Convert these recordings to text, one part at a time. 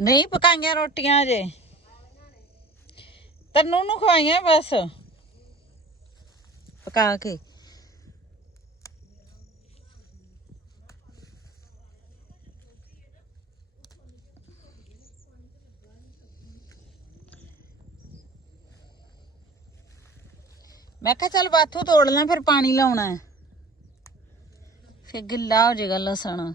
ਨਹੀਂ ਪਕਾਈਆਂ ਰੋਟੀਆਂ ਅਜੇ। ਤੈਨੂੰ ਨੂੰ ਖਵਾਈਆਂ ਬਸ। ਪਕਾ ਕੇ। ਮੈਂ ਕਿਹਾ ਚੱਲ ਬਾਥੂ ਤੋੜ ਲਾਂ, ਫਿਰ ਪਾਣੀ ਲਾਉਣਾ ਹੈ। ਫਿਰ ਗਿੱਲਾ ਹੋ ਜਾਏਗਾ ਲਸਣ।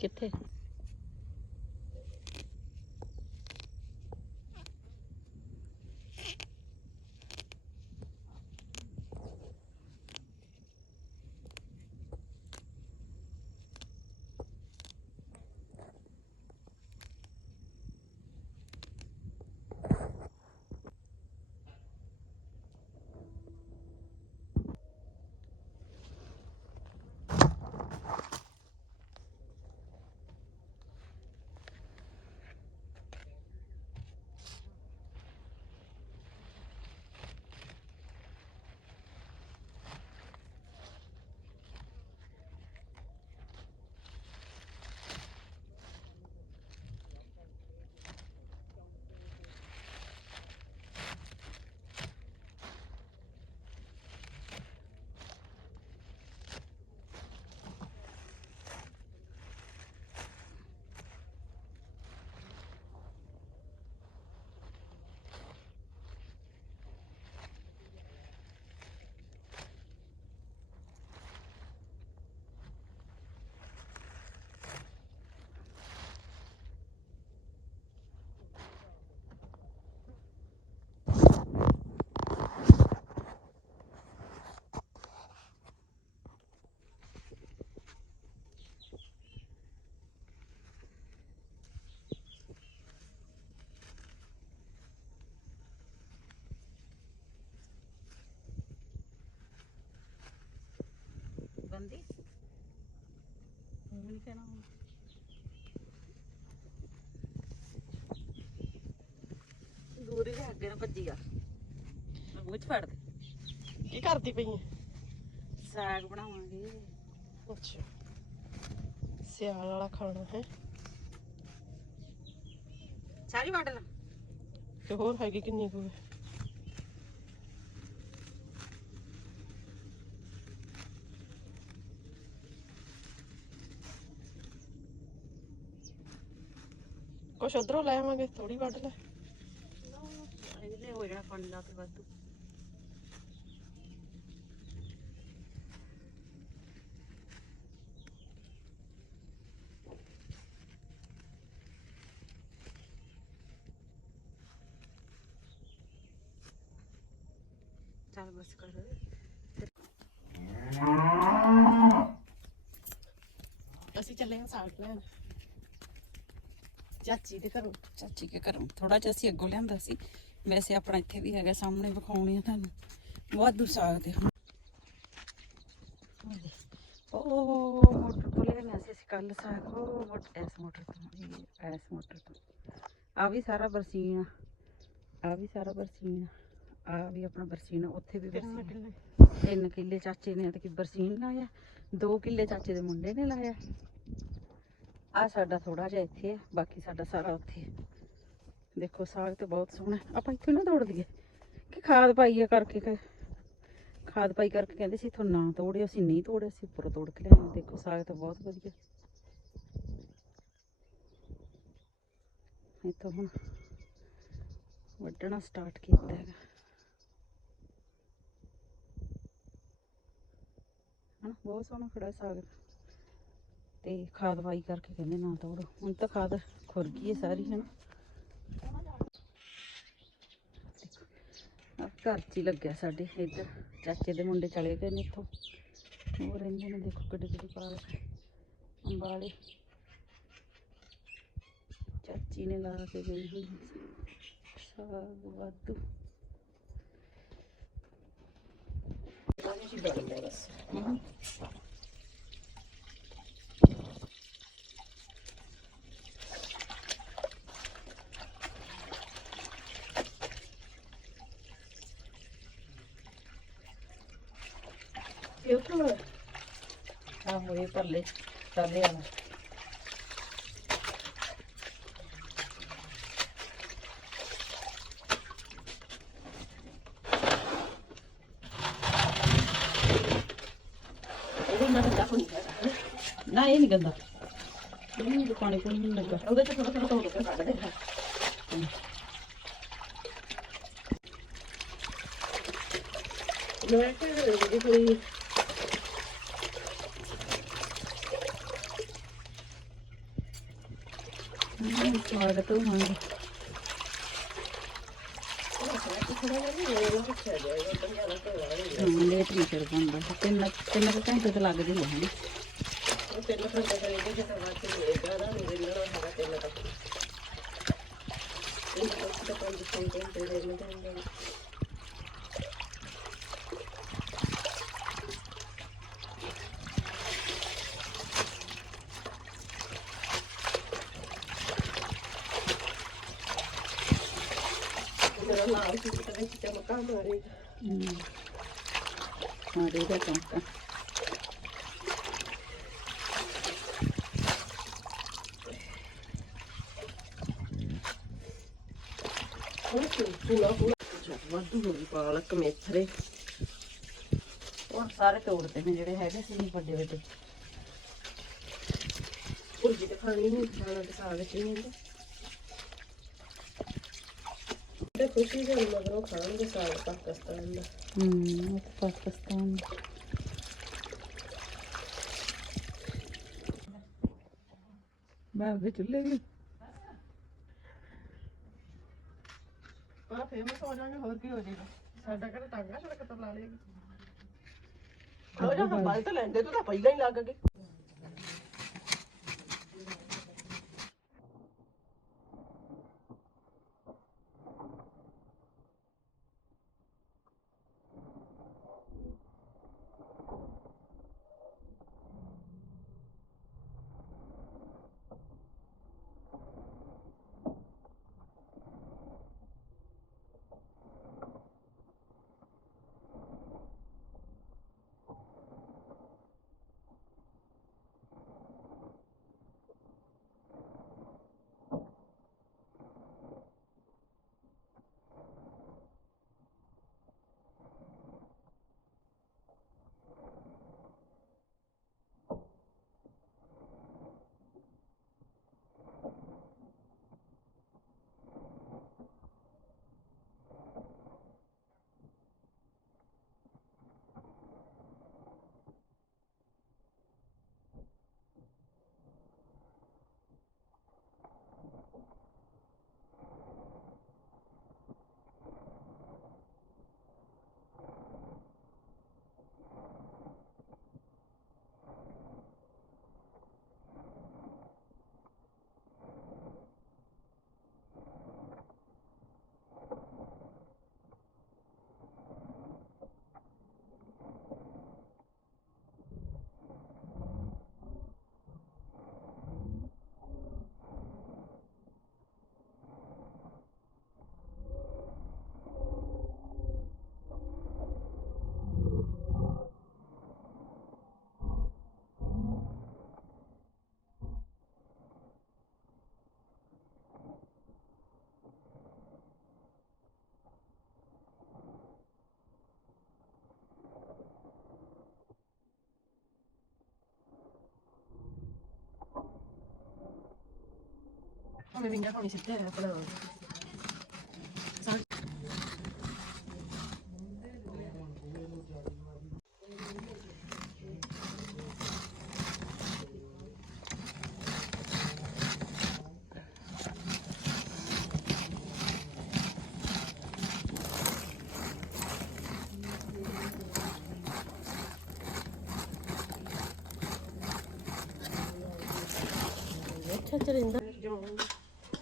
किथे ਨਹੀਂ ਕਹਿਣਾ ਦੂਰੀ ਦੇ ਅੱਗੇ ਨੂੰ ਭੱਜੀ ਆ। ਮੂੰਹ ਚ ਫੜ ਦੇ। ਕੀ ਕਰਦੀ ਪਈ ਹੈ ਸਾਗ ਬਣਾਵਾਂਗੇ। ਅੱਛਾ। ਸਿਆਲ ਵਾਲਾ ਖਾਣਾ ਹੈ? ਸਾਰੀ ਲਾ। ਤੇ ਹੋਰ ਹੈਗੀ ਕਿੰਨੀ ਕੁ? ਹੈ? ਕੁਛ ਉਧਰੋਂ ਲੈ ਆਵਾਂਗੇ ਥੋੜੀ ਵੱਢ ਲੈ। ਇਹਦੇ ਹੋ ਜਾਣਾ ਪਾਣੀ ਲਾ ਕੇ ਵਾਧੂ ਚੱਲ ਬਸ ਕਰ। ਅਸੀਂ ਚੱਲੇ ਹਾਂ ਸਾਗ ਲੈਣ। ਚਾਚੀ ਦੇ ਘਰੋਂ ਚਾਚੀ ਕੇ ਘਰੋਂ। ਥੋੜਾ ਜਿਹਾ ਅਸੀਂ ਅੱਗੋਂ ਲਿਆਂਦਾ ਸੀ। ਵੈਸੇ ਆਪਣਾ ਇੱਥੇ ਵੀ ਹੈਗਾ ਸਾਹਮਣੇ ਵਿਖਾਉਣੀ ਆ ਤੁਹਾਨੂੰ। ਵਾਧੂ ਸਾਗ ਦੇ ਉਹ ਮੋਟਰ ਤੋਂ ਲੈਣਾ ਸੀ ਅਸੀਂ ਕੱਲ ਸਾਗ। ਉਹ ਮੋਟਰ ਇਸ ਮੋਟਰ ਤੋਂ ਇਹ ਇਸ ਮੋਟਰ ਤੋਂ। ਆ ਵੀ ਸਾਰਾ ਬਰਸੀਨ ਆ। ਆ ਵੀ ਸਾਰਾ ਬਰਸੀਨ ਆ। ਵੀ ਆਪਣਾ ਬਰਸੀਨ ਉੱਥੇ ਵੀ ਬਰਸੀਨ ਤਿੰਨ ਕਿੱਲੇ ਚਾਚੇ ਨੇ ਤੇ ਕੀ ਬਰਸੀਨ ਲਾਇਆ। ਦੋ ਕਿੱਲੇ ਚਾਚੇ ਦੇ ਮੁੰਡੇ ਨੇ ਲਾਇਆ। ਆ ਸਾਡਾ ਥੋੜਾ ਜਿਹਾ ਇੱਥੇ ਹੈ ਬਾਕੀ ਸਾਡਾ ਸਾਰਾ ਉੱਥੇ ਆ। ਦੇਖੋ, ਸਾਗ ਤੇ ਬਹੁਤ ਸੋਹਣਾ ਆਪਾਂ ਇੱਥੋਂ ਨਾ ਤੋੜ ਦਈਏ। ਕਿ ਖਾਦ ਪਾਈਏ ਕਰਕੇ ਖਾਦ ਪਾਈ ਕਰਕੇ ਕਹਿੰਦੇ ਸੀ ਇੱਥੋਂ ਨਾ ਤੋੜਿਓ, ਅਸੀਂ ਨਹੀਂ ਤੋੜਿਆ, ਅਸੀਂ ਉੱਪਰੋਂ ਤੋੜ ਕੇ ਲਿਆਏ। ਦੇਖੋ, ਸਾਗ ਤਾਂ ਬਹੁਤ ਵਧੀਆ। ਇੱਥੋਂ ਹੁਣ ਵੱਢਣਾ ਸਟਾਰਟ ਕੀਤਾ ਹੈਗਾ। ਹਨਾ, ਬਹੁਤ ਸੋਹਣਾ ਖੜਾ ਸਾਗ। ਤੇ ਖਾਦ ਪਾਈ ਕਰਕੇ ਕਹਿੰਦੇ ਨਾ ਤੋੜੋ। ਹੁਣ ਤਾਂ ਖਾਦ ਖੁਰ ਗਈ ਹੈ ਸਾਰੀ ਹਨਾ। ਘਰ 'ਚ ਹੀ ਲੱਗਿਆ ਸਾਡੇ ਇੱਧਰ। ਚਾਚੇ ਦੇ ਮੁੰਡੇ ਚਲੇ ਗਏ ਨੇ ਇੱਥੋਂ। ਉਹ ਰਹਿੰਦੇ ਨੇ ਦੇਖੋ ਕਿੱਡੀ ਕਿੱਡੀ ਪਾਲਕ ਅੰਬਾਲੇ। ਚਾਚੀ ਨੇ ਲਾ ਕੇ ਗਈ ਹੋਈ। ਸਾਗ ਵਾਧੂ। ਹਮ। ਇਹ ਉੱਥੋਂ ਆਹੋ ਇਹ ਪਰਲੇ ਸਾਲੇ ਵਾਲਾ। ਉਹਦੇ ਨਾਲ ਤਾਂ ਕੋਈ ਨਾ ਇਹ ਨਹੀਂ ਗੰਦਾ। ਇਹ ਤਾਂ ਪਾਣੀ ਕੋਈ ਨਹੀਂ ਲੱਗਾ। ਉਹਦੇ ਚ ਥੋੜਾ ਥੋੜਾ ਤੋੜ ਕੇ ਕੱਢ ਦੇ। ਮੈਂ ਕਿਹਾ ਜਿਹੜੀ ਕੋਈ ਹਮ, ਹਾਂ ਲੇਟ ਨਹੀਂ ਕਰ ਬੰਦਾ ਤਿੰਨ ਤਿੰਨ ਕੁ ਘੰਟੇ ਤਾਂ ਲੱਗਦੇ ਹੀ ਹਨ। ਤਿੰਨ ਘੰਟੇ ਦਾ ਇਹਦੇ ਚ ਕਰਵਾ ਕੇ ਮਿਲੇਗਾ ਨਾ ਮੇਰੇ ਨਾਲ ਹੈਗਾ ਤਿੰਨ ਤੱਕ ਇਹ ਤਾਂ ਪੰਜ ਛੇ ਘੰਟੇ ਦੇ ਮਿਲਦੇ ਮੇਰਾ ਨਾਮ ਸੀ ਤਾਂ ਵਿੱਚ ਚਮਕਾ ਚੌਂਕਾ ਪੂਰਾ ਪੂਰਾ ਵਾਧੂ ਹੋ। ਗਈ ਪਾਲਕ ਮੇਥਰੇ ਉਹ ਸਾਰੇ ਤੋੜਦੇ ਨੇ ਜਿਹੜੇ ਹੈਗੇ ਸੀ ਵੱਡੇ ਵੱਡੇ। ਭੁਰਜੀ ਤੇ ਖਾਣੀ ਨਹੀਂ ਖਾਣਾ ਤੇ ਸਾਗ ਚ ਨਹੀਂ। ਹੁੰਦਾ ਤੇ ਖੁਸ਼ੀ ਦੇ ਮਗਰੋਂ ਖਾਣਗੇ ਸਾਗ ਪਾਕਿਸਤਾਨ ਦਾ। ਹਮ ਉਹ ਤਾਂ ਪਾਕਿਸਤਾਨ ਦਾ। ਮੈਂ ਉਹਦੇ ਚੁੱਲ੍ਹੇ ਵੀ ਆ ਫੇਮਸ ਹੋ ਜਾਣਗੇ ਹੋਰ ਕੀ ਹੋ ਜਾਏਗਾ? ਸਾਡਾ ਕਿਹੜਾ ਟਾਂਗਾ ਸੜਕ ਤੋਂ ਲਾ ਲੇਗੀ ਉਹ ਜਾਂ ਹਮਾਰੇ ਤਾਂ ਲੈਂਦੇ ਤੋਂ ਤਾਂ ਪਹਿਲਾਂ ਹੀ ਲੱਗ ਗਏ। ਭਾਵੇਂ ਵਿੰਗਾ ਖਾਣੀ ਸਿੱਧੇ ਆਪਣਾ ਅੱਛਾ ਚਰਿੰਦਾ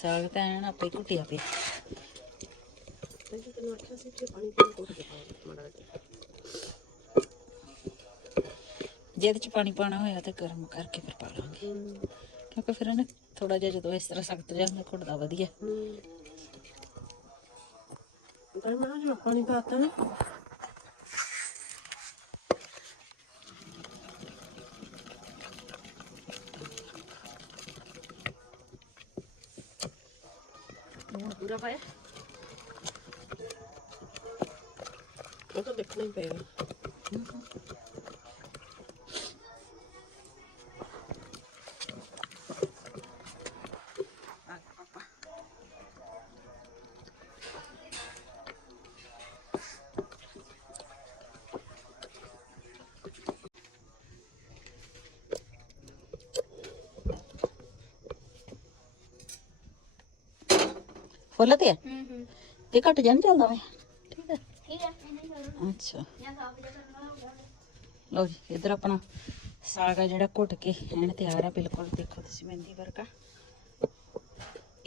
ਸਾਗ ਤਾਂ ਐਨ ਆਪੇ ਘੁੱਟਿਆ ਪਿਆ ਤੇ ਜੇ ਇਹਦੇ ਚ ਪਾਣੀ ਪਾਣਾ ਹੋਇਆ ਤੇ ਗਰਮ ਕਰਕੇ ਫਿਰ ਪਾ ਲਾਂਗੇ। ਕਿਉਂਕਿ ਫਿਰ ਇਹਨੇ ਥੋੜਾ ਜਿਹਾ ਜਦੋਂ ਇਸ ਤਰ੍ਹਾਂ ਸਖਤ ਜਿਹਾ ਹੁੰਦਾ, ਘੁੱਟਦਾ ਵਧੀਆ। ਪਰ ਮੈਂ ਪਾਣੀ ਪਾਤਾ ਨਾ ਹੁਣ ਪੂਰਾ ਪਾਇਆ ਉਹ ਤਾਂ ਦੇਖਣਾ ਹੀ ਪਏਗਾ ਫੁੱਲ ਤੇ ਆ? ਹੂੰ ਹੂੰ। ਤੇ ਘੱਟ ਜਾਂ ਚੱਲਦਾ ਵੇ? ਠੀਕ ਹੈ ਠੀਕ ਹੈ ਅੱਛਾ। ਜਾਂ ਲਓ ਜੀ ਇਧਰ ਆਪਣਾ ਸਾਗ ਆ ਜਿਹੜਾ ਘੁੱਟ ਕੇ ਐਨ ਤਿਆਰ ਆ ਬਿਲਕੁਲ ਦੇਖੋ ਤੁਸੀਂ ਮਹਿੰਦੀ ਵਰਗਾ।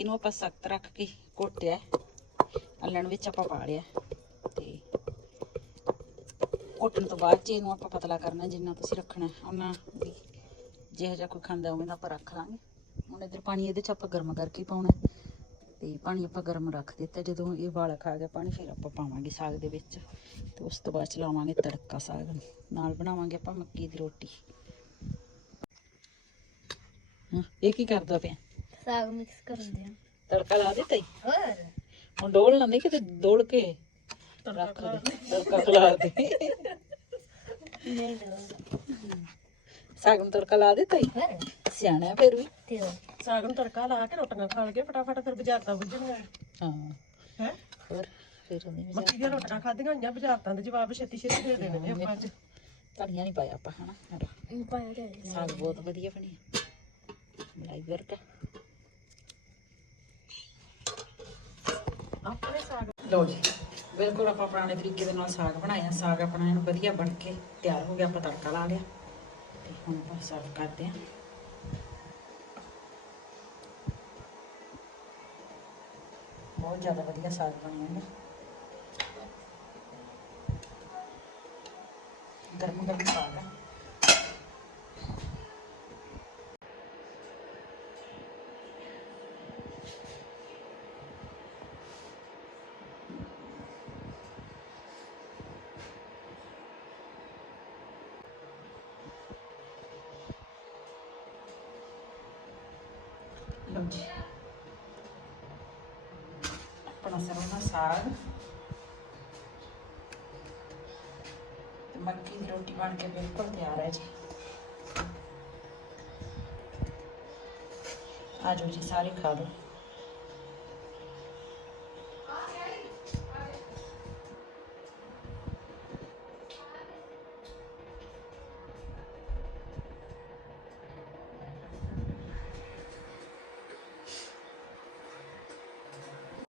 ਇਹਨੂੰ ਆਪਾਂ ਸਖਤ ਰੱਖ ਕੇ ਘੁੱਟਿਆ। ਅੱਲਣ ਵਿੱਚ ਆਪਾਂ ਪਾ ਲਿਆ। ਤੇ ਘੁੱਟਣ ਤੋਂ ਬਾਅਦ ਚ ਇਹਨੂੰ ਆਪਾਂ ਪਤਲਾ ਕਰਨਾ ਜਿੰਨਾ ਤੁਸੀਂ ਰੱਖਣਾ ਉਹਨਾਂ ਜਿਹੋ ਜਿਹਾ ਕੋਈ ਖਾਂਦਾ ਉਵੇਂ ਦਾ ਆਪਾਂ ਰੱਖ ਲਾਂਗੇ। ਹੁਣ ਇਧਰ ਪਾਣੀ ਇਹਦੇ ਚ ਆਪਾਂ ਗਰਮ ਕਰਕੇ ਪਾਉਣਾ। ਤੇ ਪਾਣੀ ਆਪਾਂ ਗਰਮ ਰੱਖ ਦਿੱਤਾ। ਜਦੋਂ ਇਹ ਵਾਲਾ ਖਾ ਗਿਆ ਪਾਣੀ ਫਿਰ ਆਪਾਂ ਪਾਵਾਂਗੇ ਸਾਗ ਦੇ ਵਿੱਚ ਤੇ ਉਸ ਤੋਂ ਬਾਅਦ ਚ ਲਾਵਾਂਗੇ ਤੜਕਾ ਸਾਗ। ਨਾਲ ਬਣਾਵਾਂਗੇ ਆਪਾਂ ਮੱਕੀ ਦੀ ਰੋਟੀ। ਹਾਂ ਇਹ ਕੀ ਕਰਦਾ ਪਿਆ? ਸਾਗ ਮਿਕਸ ਕਰਦੇ ਆ ਤੜਕਾ ਲਾ ਦਿੱਤਾ ਈ ਹੋਰ? ਹੁਣ ਡੋਲ ਨਾ ਨਹੀਂ ਕਿਤੇ ਡੋਲ ਕੇ ਦੇ। ਤੜਕਾ ਲਾ ਦੇ। ਸਾਗ ਨੂੰ ਤੜਕਾ ਲਾ ਦਿੱਤਾ ਹੋਰ? ਸਿਆਣਾ ਹੈ ਫਿਰ ਵੀ। ਤੇ ਸਾਗ ਨੂੰ ਤੜਕਾ ਲਾ ਕੇ ਰੋਟੀਆਂ ਖਾ ਲਗੇ ਫਟਾਫਟ ਫਿਰ ਬੁਝਾਰਤਾਂ ਬੁੱਝਣੀਆਂ ਹਾਂ। ਹੈ? ਹੋਰ ਫਿਰ ਉਹਨੇ ਮੱਕੀ ਦੀਆਂ ਰੋਟੀਆਂ ਖਾਧੀਆਂ ਹੋਈਆਂ ਬੁਝਾਰਤਾਂ ਦੇ ਜਵਾਬ ਛੇਤੀ ਛੇਤੀ ਦੇ ਦੇਣੇ ਨੇ ਆਪਾਂ ਅੱਜ। ਧਨੀਆ ਨਹੀਂ ਪਾਇਆ ਆਪਾਂ ਹਨਾ। ਇਹ ਪਾਇਆ ਤੇ ਸਾਗ ਬਹੁਤ ਵਧੀਆ ਬਣਿਆ ਮਲਾਈ ਵਰਗਾ ਆਪਣੇ ਸਾਗ ਲਓ ਜੀ ਬਿਲਕੁਲ ਆਪਾਂ ਪੁਰਾਣੇ ਤਰੀਕੇ ਦੇ ਨਾਲ ਸਾਗ ਬਣਾਇਆ ਸਾਗ ਆਪਣਾ ਇਹਨੂੰ ਵਧੀਆ ਬਣ ਕੇ ਤਿਆਰ ਹੋ ਗਿਆ ਆਪਾਂ ਤੜਕਾ ਲਾ ਲਿਆ। ਤੇ ਹੁਣ ਆਪਾਂ ਸਰਵ ਕਰਦੇ ਹਾਂ ਬਹੁਤ ਜ਼ਿਆਦਾ ਵਧੀਆ ਸਾਗ ਬਣਿਆ ਨੇ। ਗਰਮ ਗਰਮ ਸਾਗ ਹੈ ਲਓ ਜੀ ਆਪਣਾ ਸਰੋਂ ਦਾ ਸਾਗ ਤੇ ਮੱਕੀ ਦੀ ਰੋਟੀ ਬਣ ਕੇ ਬਿਲਕੁਲ ਤਿਆਰ ਹੈ ਜੀ ਆਜੋ ਜੀ ਸਾਰੇ ਖਾ ਲਓ